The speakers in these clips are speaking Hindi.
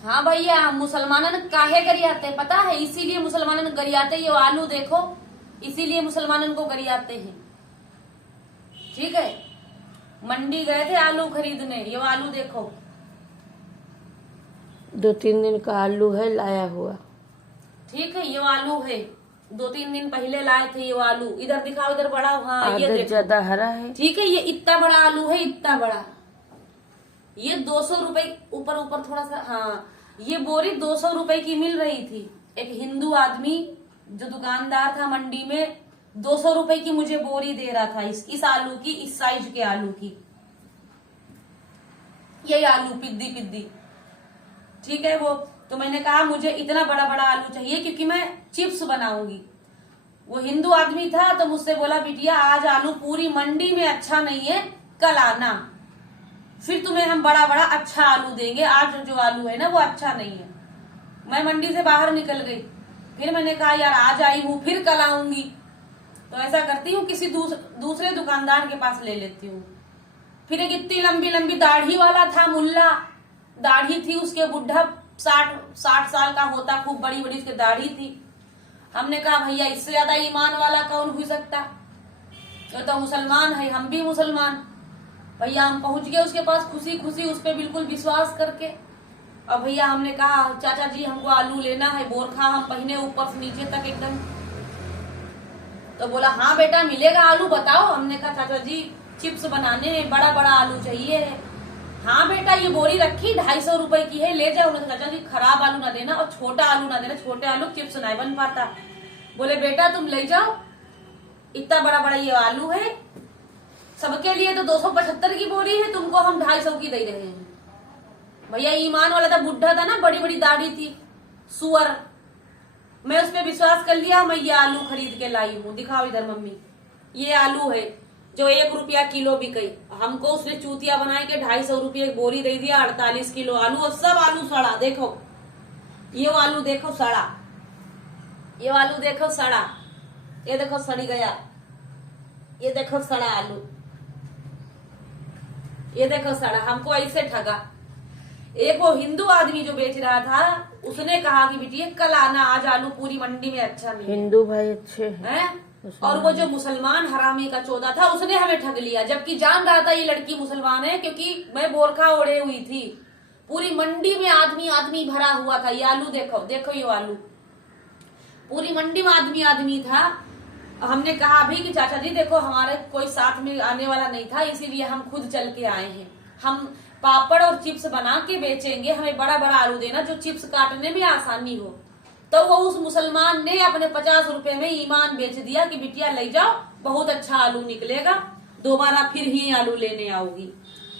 हाँ भैया, हम मुसलमानन काहे गरियाते पता है? इसीलिए मुसलमानन गरियाते, ये आलू देखो, इसीलिए मुसलमानन को गरियाते हैं। ठीक है, मंडी गए थे आलू खरीदने, ये आलू देखो। 2-3 दिन का आलू है लाया हुआ। ठीक है, ये आलू है, 2-3 दिन पहले लाए थे ये आलू। इधर दिखाओ, इधर बड़ा। हाँ, ये आदत देखो, ज्यादा हरा है। ठीक है, ये इतना बड़ा आलू है, इतना बड़ा। ये 200 रुपए, ऊपर ऊपर थोड़ा सा। हाँ, ये बोरी 200 रुपए की मिल रही थी। एक हिंदू आदमी जो दुकानदार था मंडी में, 200 रुपए की मुझे बोरी दे रहा था इस आलू की, इस साइज के आलू की। ये आलू पिद्दी पिद्दी। ठीक है, वो तो मैंने कहा मुझे इतना बड़ा बड़ा आलू चाहिए क्योंकि मैं चिप्स बनाऊंगी। वो हिंदू आदमी था तो मुझसे बोला, बिटिया आज आलू पूरी मंडी में अच्छा नहीं है, कल आना, फिर तुम्हें हम बड़ा बड़ा अच्छा आलू देंगे। आज जो आलू है ना वो अच्छा नहीं है। मैं मंडी से बाहर निकल गई, फिर मैंने कहा यार आज आई हूँ, फिर कल आऊंगी। तो ऐसा करती हूँ, किसी दूसरे दुकानदार के पास ले लेती हूँ। फिर एक इतनी लंबी लंबी दाढ़ी वाला था, मुल्ला, दाढ़ी थी उसके, बुढ़ा 60 साल का होता, खूब बड़ी बड़ी उसकी दाढ़ी थी। हमने कहा भैया इससे ज्यादा ईमान वाला कौन हो सकता, तो मुसलमान है, हम भी मुसलमान। भैया हम पहुंच गए उसके पास खुशी खुशी, उस पर बिल्कुल विश्वास करके। और भैया हमने कहा चाचा जी हमको आलू लेना है, बोरखा हम पहने ऊपर से नीचे तक एकदम। तो बोला हाँ बेटा मिलेगा आलू, बताओ। हमने कहा चाचा जी चिप्स बनाने हैं, बड़ा बड़ा आलू चाहिए। हाँ बेटा ये बोरी रखी 250 रुपए की है, ले जाओ। चाचा जी खराब आलू ना देना और छोटा आलू ना देना, छोटे आलू चिप्स नहीं बन पाता। बोले बेटा तुम ले जाओ, इतना बड़ा बड़ा ये आलू है, सबके लिए तो 275 की बोरी है, तुमको हम 250 की दे रहे हैं। भैया ईमान वाला था, बुढ़ा था ना, बड़ी बड़ी दाढ़ी थी, सुअर। मैं उस पर विश्वास कर लिया, मैं ये आलू खरीद के लाई हूँ। दिखाओ इधर मम्मी, ये आलू है जो 1 रुपया किलो बिकी। हमको उसने चूतिया बना के 250 रुपये बोरी दे दिया, 48 किलो आलू, और सब आलू सड़ा। देखो ये आलू देखो सड़ा, ये आलू देखो सड़ा, ये देखो सड़ी गया, ये देखो सड़ा आलू, ये देखो सड़ा। हमको ऐसे ठगा। एक वो हिंदू आदमी जो बेच रहा था, उसने कहा कि बेटी कल आना, आज आलू पूरी मंडी में अच्छा नहीं। हिंदू भाई अच्छे हैं। और वो जो मुसलमान हरामी का चौधा था, उसने हमें ठग लिया, जबकि जान रहा था ये लड़की मुसलमान है, क्योंकि मैं बोरखा ओढ़े हुई थी। पूरी मंडी में आदमी आदमी भरा हुआ था। ये आलू देखो, देखो ये आलू, पूरी मंडी में आदमी आदमी था। हमने कहा भी कि चाचा जी देखो हमारे कोई साथ में आने वाला नहीं था, इसीलिए हम खुद चल के आए हैं। हम पापड़ और चिप्स बना के बेचेंगे, हमें बड़ा बड़ा आलू देना जो चिप्स काटने में आसानी हो। तो वो उस मुसलमान ने अपने 50 रुपए में ईमान बेच दिया कि बिटिया ले जाओ, बहुत अच्छा आलू निकलेगा, दोबारा फिर ही आलू लेने आओगी।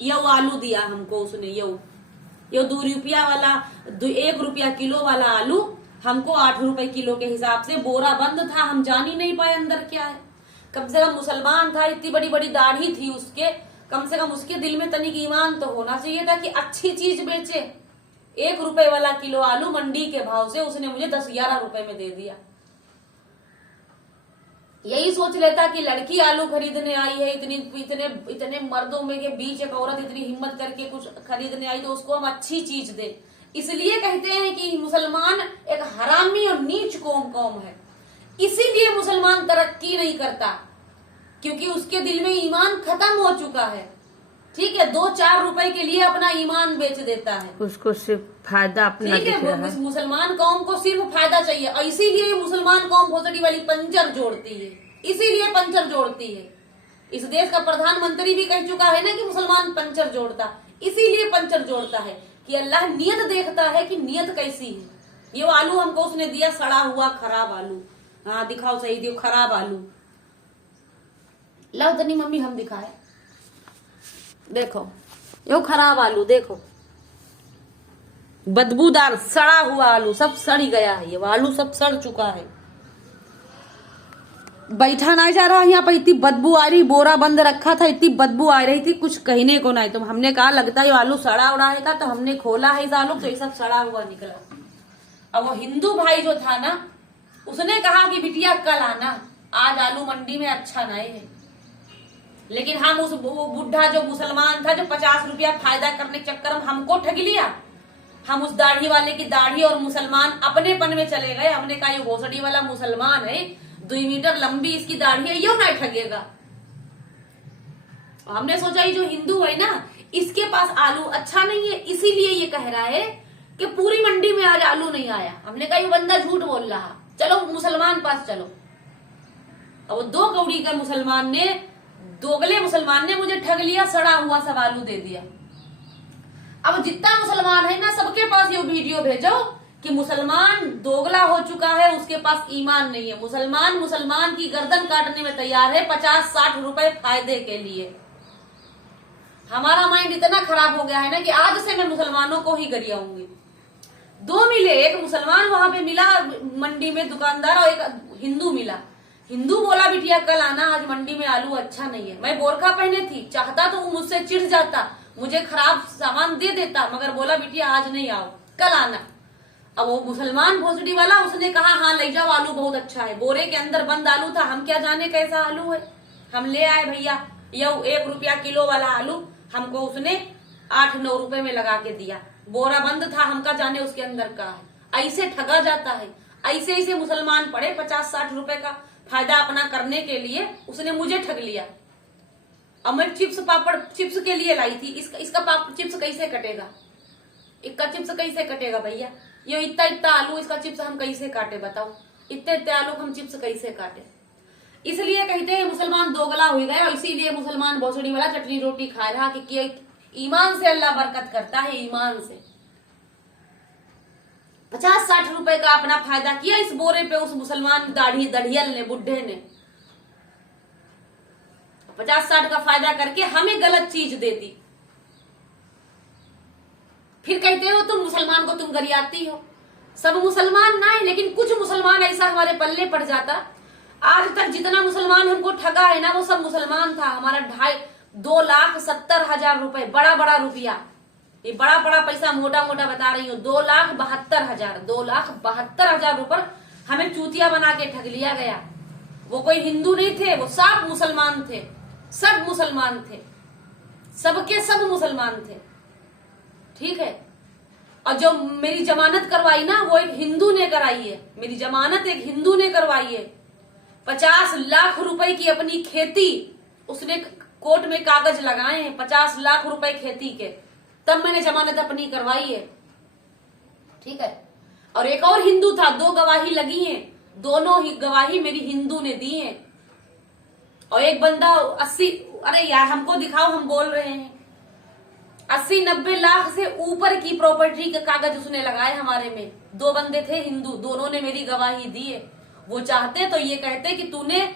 ये आलू दिया हमको उसने, ये 2 रुपया वाला, 1 रुपया किलो वाला आलू हमको 8 रुपए किलो के हिसाब से। बोरा बंद था, हम जान ही नहीं पाए अंदर क्या है। कम से कम मुसलमान था, इतनी बड़ी बड़ी दाढ़ी थी उसके, कम से कम उसके दिल में तनिक ईमान तो होना चाहिए था कि अच्छी चीज बेचे। 1 रुपए वाला किलो आलू मंडी के भाव से उसने मुझे 10-11 रुपए में दे दिया। यही सोच लेता कि लड़की आलू खरीदने आई है, इतने मर्दों में के बीच एक औरत इतनी हिम्मत करके कुछ खरीदने आई, तो उसको हम अच्छी चीज दे। इसलिए कहते हैं कि मुसलमान एक हरामी और नीच कौम है। इसीलिए मुसलमान तरक्की नहीं करता, क्योंकि उसके दिल में ईमान खत्म हो चुका है। ठीक है, 2-4 रुपए के लिए अपना ईमान बेच देता है, उसको सिर्फ फायदा अपना ठीक दिख रहा है। है। मुसलमान कौम को सिर्फ फायदा चाहिए, और इसीलिए मुसलमान कौम भोसड़ी वाली पंचर जोड़ती है, इसीलिए पंचर जोड़ती है। इस देश का प्रधानमंत्री भी कह चुका है ना कि मुसलमान पंचर जोड़ता, इसीलिए पंचर जोड़ता है कि अल्लाह नियत देखता है कि नियत कैसी है। ये आलू हमको उसने दिया सड़ा हुआ खराब आलू। हाँ दिखाओ सही, दियो खराब आलू। लो तनी मम्मी हम दिखाए, देखो यो खराब आलू, देखो बदबूदार सड़ा हुआ आलू, सब सड़ गया है। ये आलू सब सड़ चुका है, बैठा नहीं जा रहा। यहाँ पर इतनी बदबू आ रही, बोरा बंद रखा था, इतनी बदबू आ रही थी, कुछ कहने को नहीं। तो हमने कहा लगता है ये आलू सड़ा उड़ा है, तो हमने खोला है इस आलू, तो ये सब सड़ा हुआ निकला। अब वो हिंदू भाई जो था ना, उसने कहा कि बिटिया कल आना, आज आलू मंडी में अच्छा नहीं है। लेकिन हम उस बुढ़ा जो मुसलमान था, जो 50 रुपया फायदा करने के चक्कर में हमको ठग लिया, हम उस दाढ़ी वाले की दाढ़ी और मुसलमान अपनेपन में चले गए। हमने कहा ये भोसड़ी वाला मुसलमान है, 2 मीटर लंबी इसकी दाढ़ी है, यो ना ठगेगा। हमने सोचा ये जो हिंदू है ना, इसके पास आलू अच्छा नहीं है, इसीलिए ये कह रहा है कि पूरी मंडी में आज आलू नहीं आया। हमने कहा ये बंदा झूठ बोल रहा, चलो मुसलमान पास चलो। अब 2 कौड़ी का मुसलमान ने, दोगले मुसलमान ने मुझे ठग लिया, सड़ा हुआ सब आलू दे दिया। अब जितना मुसलमान है ना, सबके पास ये वीडियो भेजो कि मुसलमान दोगला हो चुका है, उसके पास ईमान नहीं है। मुसलमान की गर्दन काटने में तैयार है 50-60 रुपए फायदे के लिए। हमारा माइंड इतना खराब हो गया है ना कि आज से मैं मुसलमानों को ही गरियाऊंगी। 2 मिले, एक मुसलमान वहां पे मिला मंडी में दुकानदार, और एक हिंदू मिला। हिंदू बोला बिटिया कल आना, आज मंडी में आलू अच्छा नहीं है। मैं बोरखा पहने थी, चाहता तो वो मुझसे चिढ़ जाता, मुझे खराब सामान दे देता, मगर बोला बिटिया आज नहीं आओ, कल आना। अब वो मुसलमान भोसड़ी वाला, उसने कहा हाँ ले जाओ, आलू बहुत अच्छा है। बोरे के अंदर बंद आलू था, हम क्या जाने कैसा आलू है। हम ले आए भैया, ये 1 रुपया किलो वाला आलू हमको उसने 8-9 रुपए में लगा के दिया। बोरा बंद था, हम क्या जाने उसके अंदर का है। ऐसे ठगा जाता है, ऐसे ऐसे मुसलमान पड़े 50-60 रुपए का फायदा अपना करने के लिए। उसने मुझे ठग लिया। अब मैं चिप्स पापड़ चिप्स के लिए लाई थी, इसका पापड़ चिप्स कैसे कटेगा, इसका चिप्स कैसे कटेगा भैया। ये इतना आलू, इसका चिप्स हम कैसे काटे बताओ, इतने आलू हम चिप्स कैसे काटे। इसलिए कहते हैं मुसलमान दोगला हो गया, और इसीलिए मुसलमान भोसड़ी वाला चटनी रोटी खा रहा कि ईमान से अल्लाह बरकत करता है। ईमान से 50-60 रुपए का अपना फायदा किया इस बोरे पे उस मुसलमान दढ़ियल ने, बुढ़े ने 50-60 का फायदा करके हमें गलत चीज दे दी। फिर कहते हो तुम मुसलमान को तुम गरियाती हो। सब मुसलमान ना है, लेकिन कुछ मुसलमान ऐसा हमारे पल्ले पड़ जाता। आज तक जितना मुसलमान हमको ठगा है ना, वो सब मुसलमान था। हमारा 2,70,000 रुपए, बड़ा रुपया, ये बड़ा पैसा मोटा बता रही हूँ। 2,72,000 रुपए हमें चूतिया बना के ठग लिया गया। वो कोई हिंदू नहीं थे, वो सब मुसलमान थे, सब मुसलमान थे, सबके सब मुसलमान थे। ठीक है। और जो मेरी जमानत करवाई ना, वो एक हिंदू ने कराई है। मेरी जमानत एक हिंदू ने करवाई है। 50 लाख रुपए की अपनी खेती, उसने कोर्ट में कागज लगाए हैं 50 लाख रुपए खेती के, तब मैंने जमानत अपनी करवाई है। ठीक है। और एक और हिंदू था, 2 गवाही लगी हैं, दोनों ही गवाही मेरी हिंदू ने दी है। और एक बंदा 80, अरे यार हमको दिखाओ, हम बोल रहे हैं, 80-90 लाख से ऊपर की प्रॉपर्टी के कागज उसने लगाए हमारे में। 2 बंदे थे हिंदू, दोनों ने मेरी गवाही दी है। वो चाहते तो ये कहते कि तूने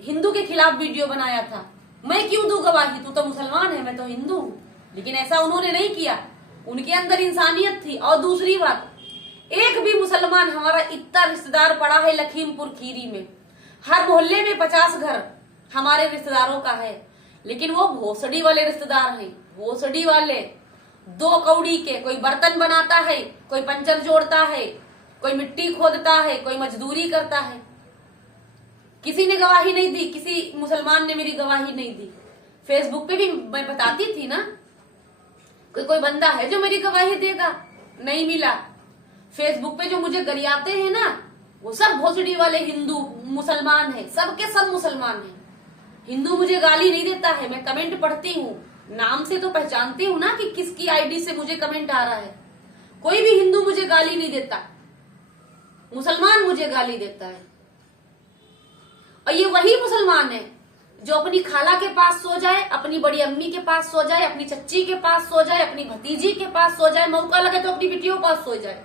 हिंदू के खिलाफ वीडियो बनाया था, मैं क्यों दूं गवाही, तू तो मुसलमान है, मैं तो हिंदू हूं। लेकिन ऐसा उन्होंने नहीं किया, उनके अंदर इंसानियत थी। और दूसरी बात, एक भी मुसलमान, हमारा इतना रिश्तेदार पड़ा है लखीमपुर खीरी में, हर मोहल्ले में 50 घर हमारे रिश्तेदारों का है, लेकिन वो भोसड़ी वाले रिश्तेदार हैं। भोसड़ी वाले 2 कौड़ी के, कोई बर्तन बनाता है, कोई पंचर जोड़ता है, कोई मिट्टी खोदता है, कोई मजदूरी करता है। किसी ने गवाही नहीं दी, किसी मुसलमान ने मेरी गवाही नहीं दी। फेसबुक पे भी मैं बताती थी ना, कोई बंदा है जो मेरी गवाही देगा, नहीं मिला। फेसबुक पे जो मुझे गरियाते हैं ना, वो सब भोसड़ी वाले हिंदू मुसलमान है, सबके सब मुसलमान है। हिंदू मुझे गाली नहीं देता है, मैं कमेंट पढ़ती हूँ, नाम से तो पहचानती हूँ ना कि किसकी आईडी से मुझे कमेंट आ रहा है। कोई भी हिंदू मुझे गाली नहीं देता, मुसलमान मुझे गाली देता है। और ये वही मुसलमान है जो अपनी खाला के पास सो जाए, अपनी बड़ी अम्मी के पास सो जाए, अपनी चच्ची के पास सो जाए, अपनी भतीजी के पास सो जाए, मौका लगे तो अपनी बेटियों के पास सो जाए।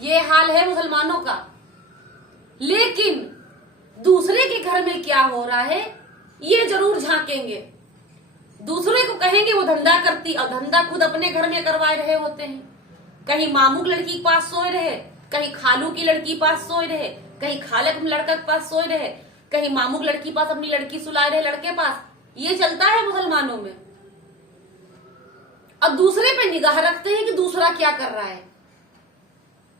ये हाल है मुसलमानों का। लेकिन दूसरे के घर में क्या हो रहा है ये जरूर झांकेंगे, दूसरे को कहेंगे वो धंधा करती, और धंधा खुद अपने घर में करवाए रहे होते हैं। कहीं मामू की लड़की के पास सोए रहे, कहीं खालू की लड़की पास सोए रहे, कहीं खाले के लड़का के पास सोए रहे, कहीं मामू की लड़की पास अपनी लड़की सुलाए रहे लड़के पास। ये चलता है मुसलमानों में। अब दूसरे पे निगाह रखते हैं कि दूसरा क्या कर रहा है,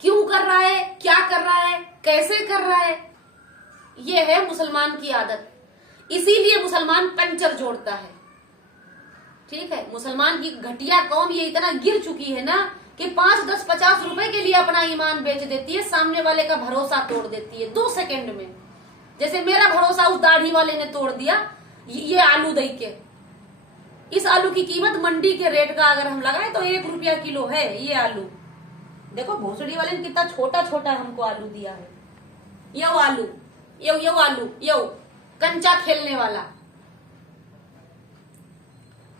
क्यों कर रहा है, क्या कर रहा है, कैसे कर रहा है। ये है मुसलमान की आदत। इसीलिए मुसलमान पंचर जोड़ता है। ठीक है। मुसलमान की घटिया कौम ये इतना गिर चुकी है ना कि 5, 10, 50 रुपए के लिए अपना ईमान बेच देती है, सामने वाले का भरोसा तोड़ देती है 2 सेकंड में। जैसे मेरा भरोसा उस दाढ़ी वाले ने तोड़ दिया ये आलू दे के। इस आलू की कीमत मंडी के रेट का अगर हम लगाए तो 1 रुपया किलो है ये आलू। देखो भोसड़ी वाले ने कितना छोटा छोटा हमको आलू दिया है। यो आलू, यो आलू, यो कंचा खेलने वाला,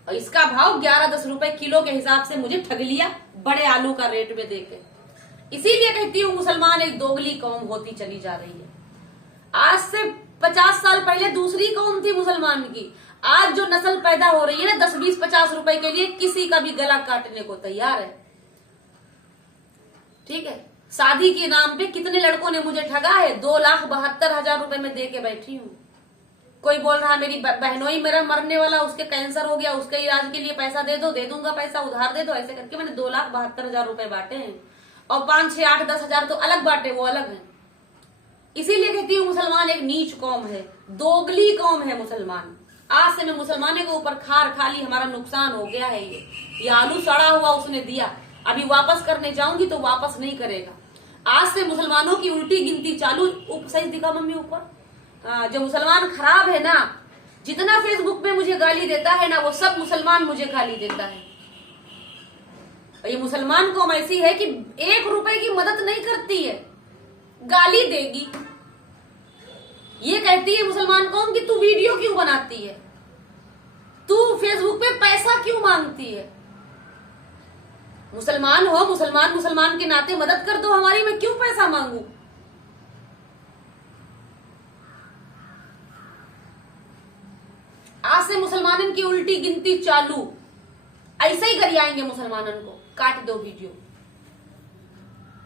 और इसका भाव 11-10 रुपए किलो के हिसाब से मुझे ठग लिया बड़े आलू का रेट में देके। इसीलिए कहती हूँ मुसलमान एक दोगली कौम होती चली जा रही है। आज से 50 साल पहले दूसरी कौम थी मुसलमान की। आज जो नस्ल पैदा हो रही है ना 10, 20, 50 रुपए के लिए किसी का भी गला काटने को तैयार है। ठीक है, शादी के नाम पे कितने लड़कों ने मुझे ठगा है। 2,72,000 रुपए में दे के बैठी हूँ। कोई बोल रहा मेरी बहनोई मेरा मरने वाला, उसके कैंसर हो गया, उसके इलाज के लिए पैसा दे दो, दे दूंगा पैसा, उधार दे दो। ऐसे करके मैंने 2,72,000 रुपए बांटे हैं, और 5, 6, 8, 10 हजार तो अलग बांटे, वो अलग है। इसीलिए कहती हूँ मुसलमान एक नीच कौम है, दोगली कौम है मुसलमान। आज से मैं मुसलमानों के ऊपर खार खाली, हमारा नुकसान हो गया है। ये आलू सड़ा हुआ उसने दिया, अभी वापस करने जाऊंगी तो वापस नहीं करेगा। आज से मुसलमानों की उल्टी गिनती चालू। सही दिखा मम्मी ऊपर। जो मुसलमान खराब है ना, जितना फेसबुक पे मुझे गाली देता है ना, वो सब मुसलमान मुझे गाली देता है। ये मुसलमान कौम ऐसी है कि 1 रुपए की मदद नहीं करती है, गाली देगी। ये कहती है मुसलमान कौम कि तू वीडियो क्यों बनाती है, तू फेसबुक पे पैसा क्यों मांगती है। मुसलमान हो, मुसलमान के नाते मदद कर दो हमारी, मैं क्यों पैसा मांगू। आज से मुसलमानों की उल्टी गिनती चालू। ऐसे ही करियाएंगे मुसलमानों को। काट दो वीडियो।